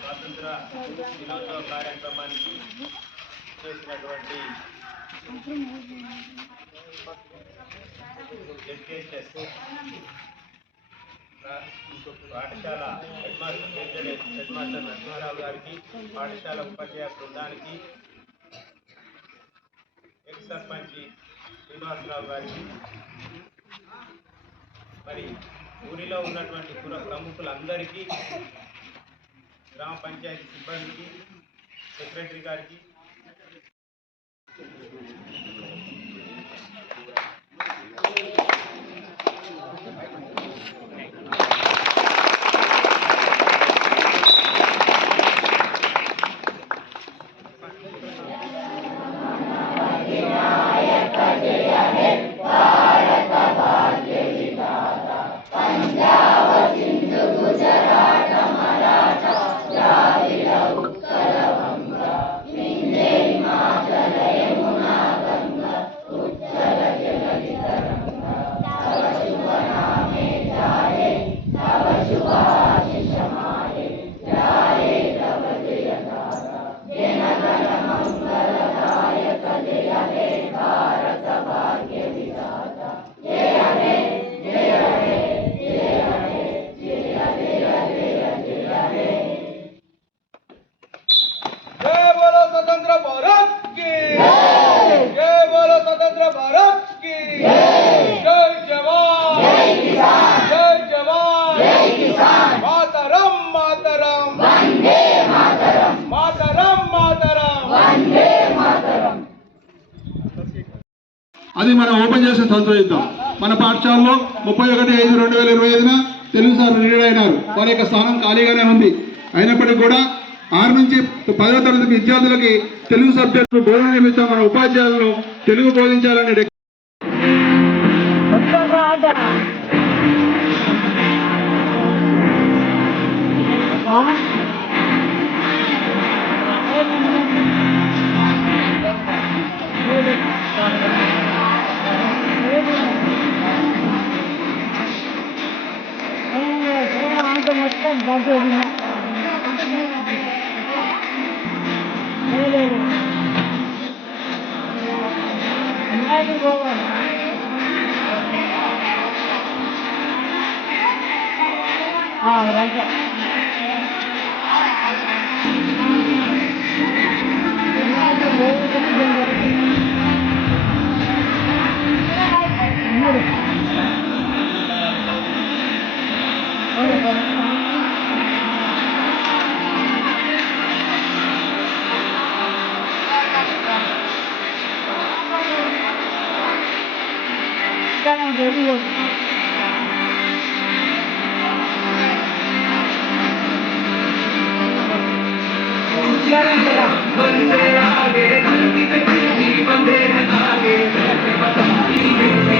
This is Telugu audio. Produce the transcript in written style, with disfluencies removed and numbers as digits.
స్వాతంత్ర దినోత్సవ కార్యక్రమానికి చేసినటువంటి జడ్కేఎస్ పాఠశాల హెడ్ మాస్టర్ నరసింహారావు గారికి, పాఠశాల ఉపాధ్యాయ బృందానికి, ఎక్స్ సర్పంచ్ శ్రీనివాసరావు గారికి, మరి ఊరిలో ఉన్నటువంటి ప్రముఖులందరికీ, గ్రామ పంచాయతీ సిబ్బందికి, సెక్రటరీ గారికి, అది మనం ఓపెన్ చేసి సంతోషిద్దాం. మన పాఠశాలలో 31/5/2025 తెలుగు సార్ రిలీడ్ అయినారు. వారి యొక్క స్థానం ఖాళీగానే ఉంది. అయినప్పటికీ కూడా 6 నుంచి 10వ తరగతి విద్యార్థులకి తెలుగు సబ్జెక్టు బోధన నిమిత్తం మన ఉపాధ్యాయులను తెలుగు బోధించాలని Claro.